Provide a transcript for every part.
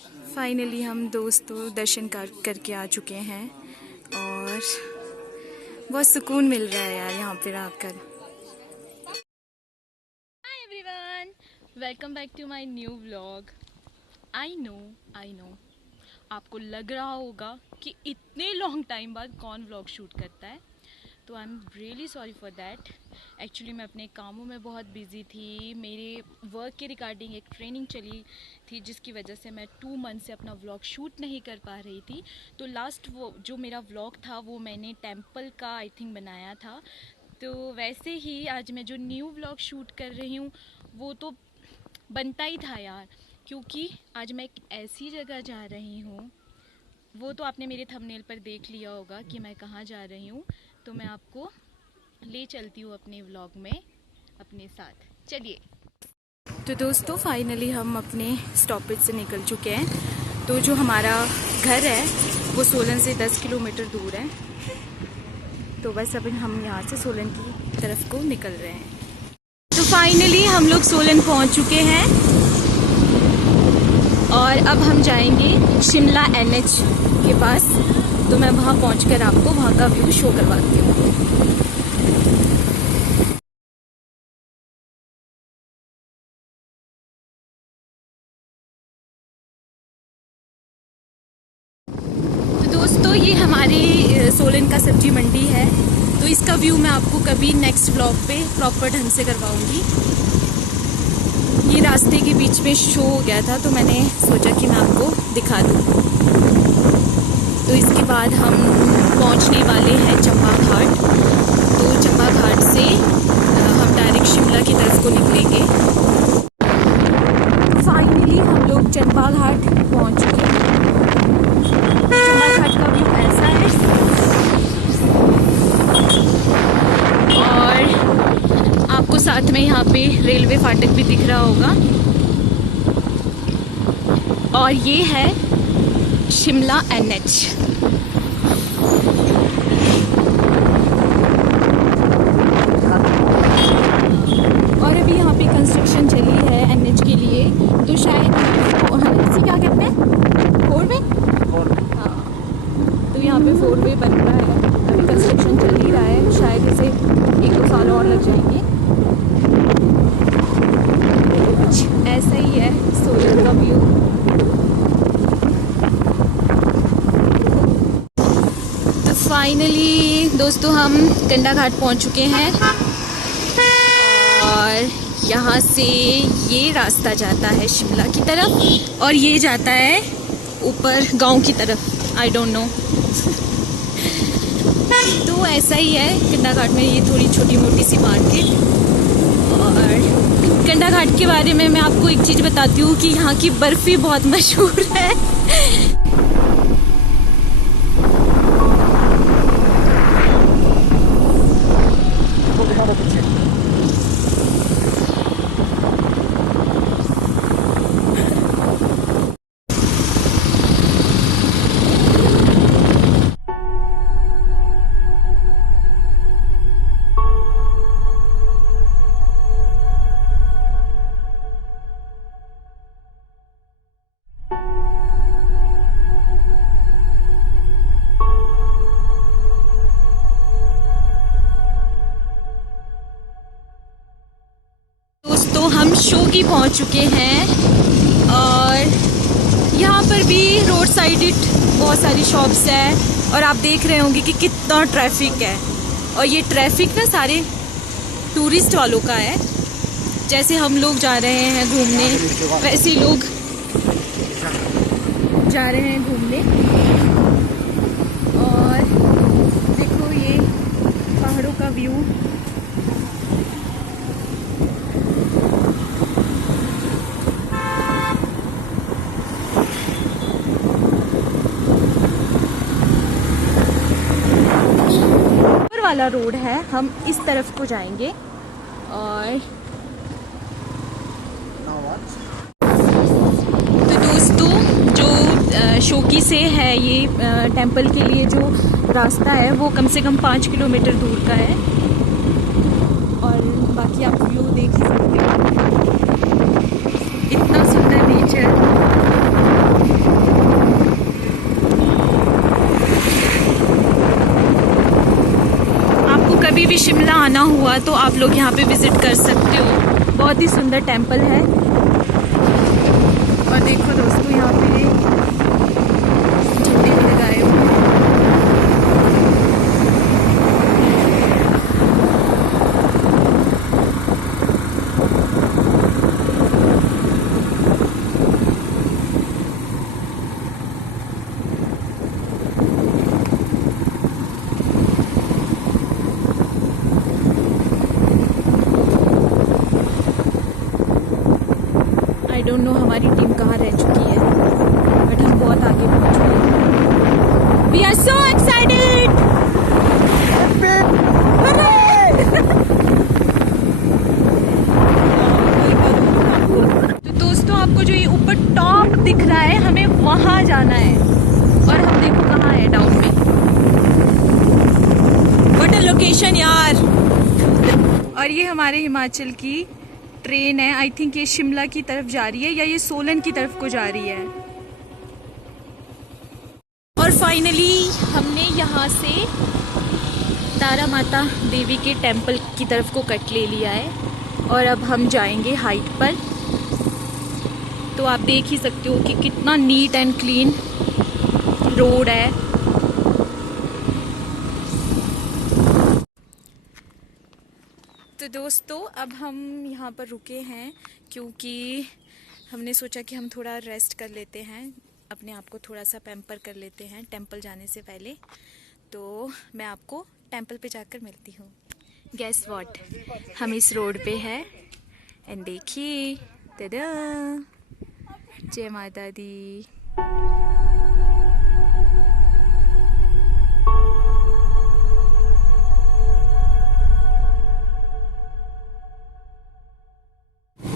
Finally हम दोस्तों दर्शन करके आ चुके हैं और बहुत सुकून मिल रहा है यार यहाँ पे आकर। Hi everyone, welcome back to my new vlog. I know आपको लग रहा होगा कि इतने लॉन्ग टाइम बाद कौन व्लॉग शूट करता है, तो I am really sorry for that. Actually मैं अपने कामों में बहुत बिजी थी। मेरे वर्क के रिगार्डिंग एक ट्रेनिंग चली थी जिसकी वजह से मैं 2 मंथ से अपना व्लॉग शूट नहीं कर पा रही थी। तो लास्ट वो जो मेरा व्लॉग था वो मैंने टेम्पल का आई थिंक बनाया था। तो वैसे ही आज मैं जो न्यू व्लॉग शूट कर रही हूँ वो तो बनता ही था यार, क्योंकि आज मैं एक ऐसी जगह जा रही हूँ, वो तो आपने मेरे थंबनेल पर देख लिया होगा कि मैं कहाँ जा रही हूँ। तो मैं आपको ले चलती हूँ अपने व्लॉग में अपने साथ, चलिए। तो दोस्तों फाइनली हम अपने स्टॉपेज से निकल चुके हैं। तो जो हमारा घर है वो सोलन से 10 किलोमीटर दूर है। तो बस अभी हम यहाँ से सोलन की तरफ को निकल रहे हैं। तो फाइनली हम लोग सोलन पहुँच चुके हैं और अब हम जाएंगे शिमला NH के पास। तो मैं वहाँ पहुँचकर आपको वहाँ का व्यू शो करवाती हूँ। तो दोस्तों ये हमारी सोलन का सब्जी मंडी है। तो इसका व्यू मैं आपको कभी नेक्स्ट व्लॉग पे प्रॉपर ढंग से करवाऊंगी। ये रास्ते के बीच में शो हो गया था तो मैंने सोचा कि मैं आपको दिखा दूँ। तो इसके बाद हम पहुंचने वाले हैं चंबा घाट। तो चंबा घाट से हम डायरेक्ट शिमला की तरफ को निकलेंगे। फाइनली हम लोग चंबा घाट पहुंच चुके हैं। चंबा घाट का व्यू ऐसा है और आपको साथ में यहाँ पे रेलवे फाटक भी दिख रहा होगा। और ये है शिमला NH। और अभी यहाँ पे कंस्ट्रक्शन चली है NH के लिए। तो शायद इसे क्या कहते हैं, 4 वे। हाँ, तो यहाँ पे 4 वे बन रहा है। अभी कंस्ट्रक्शन चल ही रहा है, शायद इसे 1-2 साल और लग जाएंगे। कुछ ऐसा ही है सोलन का व्यू। तो फाइनली दोस्तों हम कंडा घाट पहुँच चुके हैं और यहाँ से ये रास्ता जाता है शिमला की तरफ और ये जाता है ऊपर गांव की तरफ। I don't know. तो ऐसा ही है कंडा घाट में, ये थोड़ी छोटी मोटी सी मार्केट। और कंडा घाट के बारे में मैं आपको एक चीज़ बताती हूँ कि यहाँ की बर्फ़ी बहुत मशहूर है। तो हम शो की पहुंच चुके हैं और यहाँ पर भी रोड साइड बहुत सारी शॉप्स है और आप देख रहे होंगे कि कितना ट्रैफिक है। और ये ट्रैफिक ना सारे टूरिस्ट वालों का है। जैसे हम लोग जा रहे हैं घूमने वैसे ही लोग जा रहे हैं घूमने। और देखो ये पहाड़ों का व्यू। वाला रोड है, हम इस तरफ को जाएंगे। और तो दोस्तों जो शोकी से है ये टेंपल के लिए जो रास्ता है वो कम से कम 5 किलोमीटर दूर का है। और बाकी आप व्यू देख ही सकते हो, इतना सुंदर नेचर। आना हुआ तो आप लोग यहाँ पे विजिट कर सकते हो। बहुत ही सुंदर टेम्पल है। और देखो दोस्तों, यहाँ पे झंडे भी लगाए हुए हैं। आई डोंट नो हमारी टीम कहाँ रह चुकी है, बट हम बहुत आगे पहुंच चुके हैं। We are so excited. तो दोस्तों, आपको जो ये ऊपर टॉप दिख रहा है, हमें वहां जाना है। और हम देखो कहाँ है, डाउन में। व्हाट अ लोकेशन यार। और ये हमारे हिमाचल की ट्रेन है। आई थिंक ये शिमला की तरफ जा रही है या ये सोलन की तरफ को जा रही है। और फाइनली हमने यहाँ से तारा माता देवी के टेम्पल की तरफ को कट ले लिया है और अब हम जाएंगे हाइट पर। तो आप देख ही सकते हो कि कितना नीट एंड क्लीन रोड है। तो दोस्तों, अब हम यहाँ पर रुके हैं क्योंकि हमने सोचा कि हम थोड़ा रेस्ट कर लेते हैं, अपने आप को थोड़ा सा पैम्पर कर लेते हैं टेंपल जाने से पहले। तो मैं आपको टेंपल पे जाकर मिलती हूँ। गेस व्हाट, हम इस रोड पे है एंड देखिए, तदा, जय माता दी।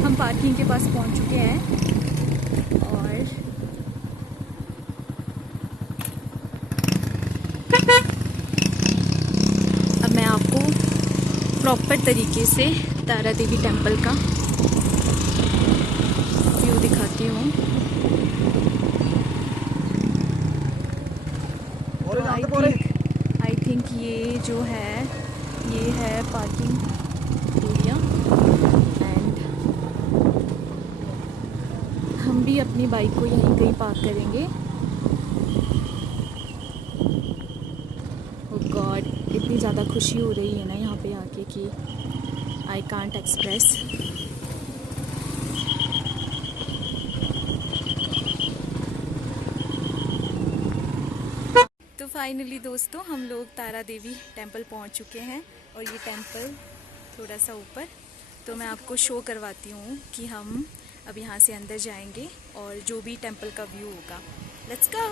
हम पार्किंग के पास पहुंच चुके हैं और अब मैं आपको प्रॉपर तरीके से तारा देवी टेंपल का व्यू दिखाती हूँ। आई थिंक ये जो है, ये है पार्किंग एरिया एंड हम भी अपनी बाइक को यहीं कहीं पार्क करेंगे। ओह गॉड, इतनी ज़्यादा खुशी हो रही है ना यहाँ पे आके कि आई कांट एक्सप्रेस। तो फाइनली दोस्तों, हम लोग तारा देवी टेंपल पहुँच चुके हैं और ये टेंपल थोड़ा सा ऊपर। तो मैं आपको शो करवाती हूँ कि हम अब यहाँ से अंदर जाएंगे और जो भी टेंपल का व्यू होगा। Let's go.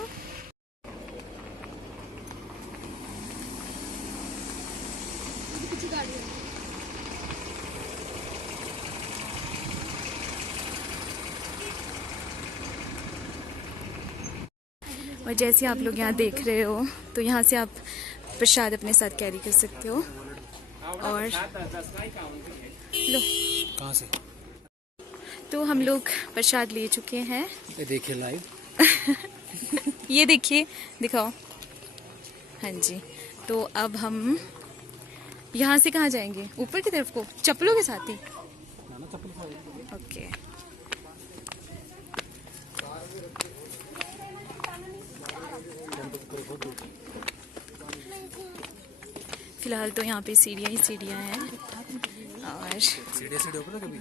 और जैसे आप लोग यहाँ देख रहे हो, तो यहाँ से आप प्रसाद अपने साथ कैरी कर सकते हो। और लो, कहाँ से? तो हम लोग प्रसाद ले चुके हैं। ये देखिए लाइव। ये देखिए, दिखाओ। हाँ जी, तो अब हम यहाँ से कहाँ जाएंगे? ऊपर की तरफ को, चप्पलों के साथ ही। ओके। फिलहाल तो यहाँ पे सीढ़ियाँ ही सीढ़ियाँ हैं और सीढ़े ऊपर कभी।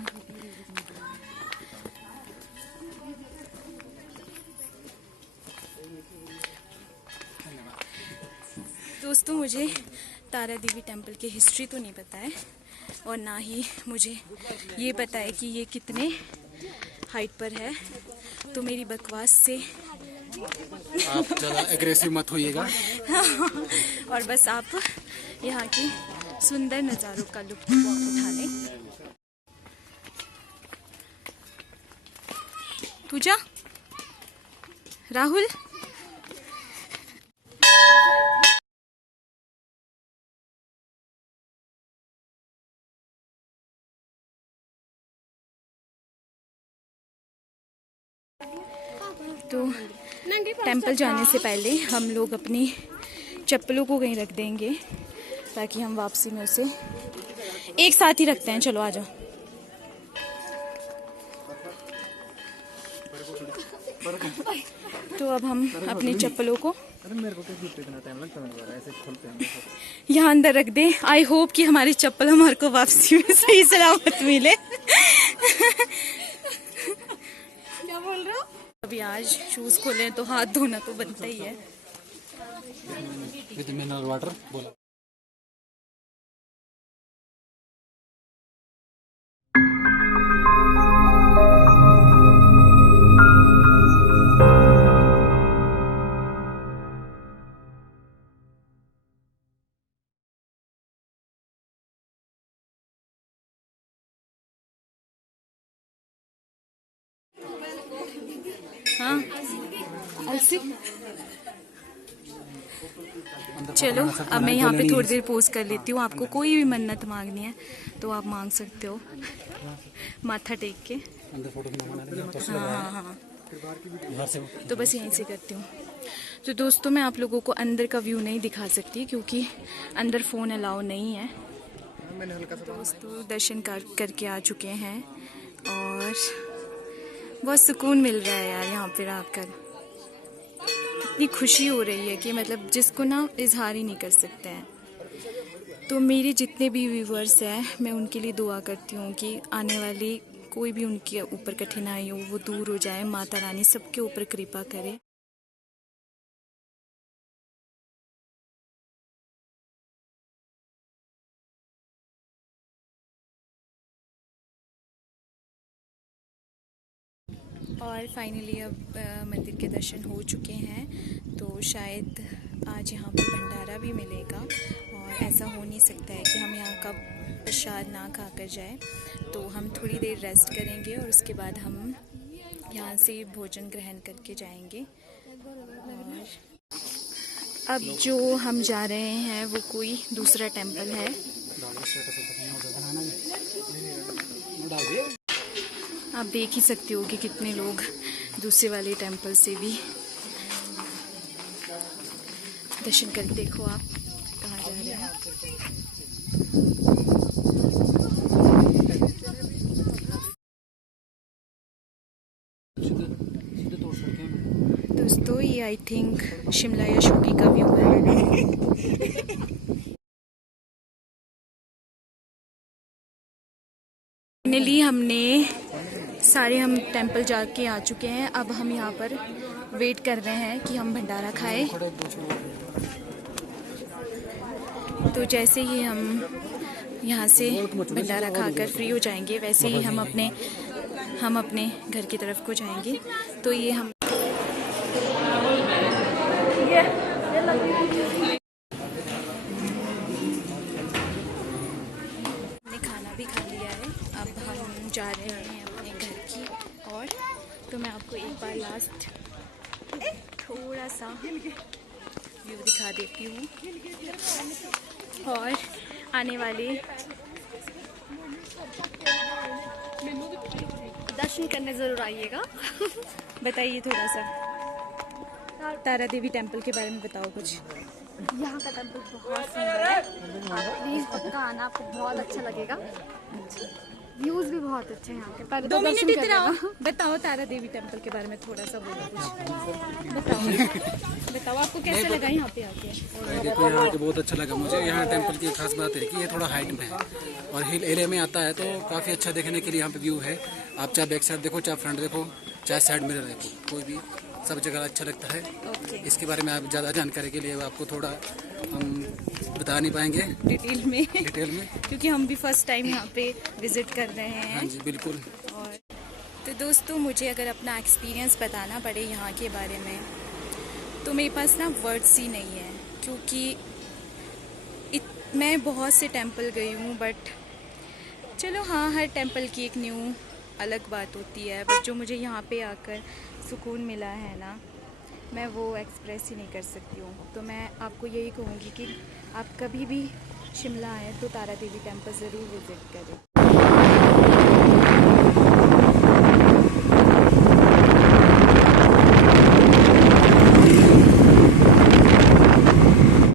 दोस्तों, मुझे तारा देवी टेंपल की हिस्ट्री तो नहीं पता है और ना ही मुझे ये पता है कि ये कितने हाइट पर है। तो मेरी बकवास से आप ज़्यादा एग्रेसिव मत होइएगा। और बस आप यहाँ के सुंदर नज़ारों का लुत्फ उठा लें। पूजा, राहुल, तो टेंपल जाने से पहले हम लोग अपनी चप्पलों को कहीं रख देंगे ताकि हम वापसी में उसे एक साथ ही रखते हैं, चलो आ जाओ। तो अब हम अपनी चप्पलों को यहाँ अंदर रख दें। आई होप कि हमारी चप्पल हमारे को वापसी में सही सलामत मिले। क्या बोल रहे हो? अभी आज शूज खोले तो हाथ धोना तो बनता ही है। विद मिनरल वाटर बोला। हाँ अलसी, चलो अब मैं यहाँ पे थोड़ी देर पोज कर लेती हूँ। आपको कोई भी मन्नत मांगनी है तो आप मांग सकते हो माथा टेक के। अंदर फोटो हाँ हाँ, बाहर से तो बस यहीं से करती हूँ। तो दोस्तों मैं आप लोगों को अंदर का व्यू नहीं दिखा सकती क्योंकि अंदर फ़ोन अलाउ नहीं है। दोस्तों दर्शन करके आ चुके हैं और बहुत सुकून मिल रहा है यार यहाँ पे आकर। इतनी खुशी हो रही है कि मतलब जिसको ना इजहार ही नहीं कर सकते हैं। तो मेरे जितने भी व्यूवर्स हैं मैं उनके लिए दुआ करती हूँ कि आने वाली कोई भी उनके ऊपर कठिनाई हो वो दूर हो जाए। माता रानी सबके ऊपर कृपा करे। और फाइनली अब मंदिर के दर्शन हो चुके हैं तो शायद आज यहाँ पर भंडारा भी मिलेगा। और ऐसा हो नहीं सकता है कि हम यहाँ का प्रसाद ना खा कर जाए। तो हम थोड़ी देर रेस्ट करेंगे और उसके बाद हम यहाँ से भोजन ग्रहण करके जाएंगे। और अब जो हम जा रहे हैं वो कोई दूसरा टेम्पल है। आप देख ही सकते हो कि कितने लोग दूसरे वाले टेम्पल से भी दर्शन कर। देखो आप कहाँ जा रहे हैं। दोस्तों ये आई थिंक शिमला या शोकी का व्यू है। फाइनली हमने सारे हम टेंपल जाके आ चुके हैं। अब हम यहाँ पर वेट कर रहे हैं कि हम भंडारा खाएं। तो जैसे ही हम यहाँ से भंडारा खाकर फ्री हो जाएंगे वैसे ही हम अपने घर की तरफ को जाएंगे। तो ये हम हमने खाना भी खा लिया है। अब हम जा रहे हैं अपने घर की और तो मैं आपको एक बार लास्ट थोड़ा सा व्यू दिखा देती हूँ। और आने वाले दर्शन करने ज़रूर आइएगा। बताइए थोड़ा सा तारा देवी टेम्पल के बारे में बताओ कुछ। यहाँ का टेम्पल बहुत सुंदर है। आप प्लीज पक्का आना, आपको बहुत अच्छा लगेगा। व्यूज भी बहुत अच्छे हैं यहाँ के। पहले 2 तो मिनट दर्शन इधर आओ। करिएगा। बताओ तारा देवी टेम्पल के बारे में थोड़ा सा बोलो कुछ। बताओ आपको कैसा लगा यहाँ पे आके। देखो यहाँ के बहुत अच्छा लगा मुझे। यहाँ टेंपल की खास बात है कि ये थोड़ा हाइट में है और हिल एरिया में आता है तो काफ़ी अच्छा देखने के लिए यहाँ पे व्यू है। आप चाहे बैक साइड देखो, चाहे फ्रंट देखो, चाहे साइड मिरर देखो, कोई भी सब जगह अच्छा लगता है। इसके बारे में आप ज़्यादा जानकारी के लिए आपको थोड़ा हम बता नहीं पाएंगे डिटेल में क्योंकि हम भी फर्स्ट टाइम यहाँ पे विजिट कर रहे हैं। हाँ जी बिल्कुल। और तो दोस्तों मुझे अगर अपना एक्सपीरियंस बताना पड़े यहाँ के बारे में तो मेरे पास ना वर्ड्स ही नहीं है क्योंकि मैं बहुत से टेंपल गई हूँ। बट चलो हाँ, हर टेंपल की एक न्यू अलग बात होती है। बट जो मुझे यहाँ पे आकर सुकून मिला है ना, मैं वो एक्सप्रेस ही नहीं कर सकती हूँ। तो मैं आपको यही कहूँगी कि आप कभी भी शिमला आए तो तारा देवी टेंपल ज़रूर विज़िट करें।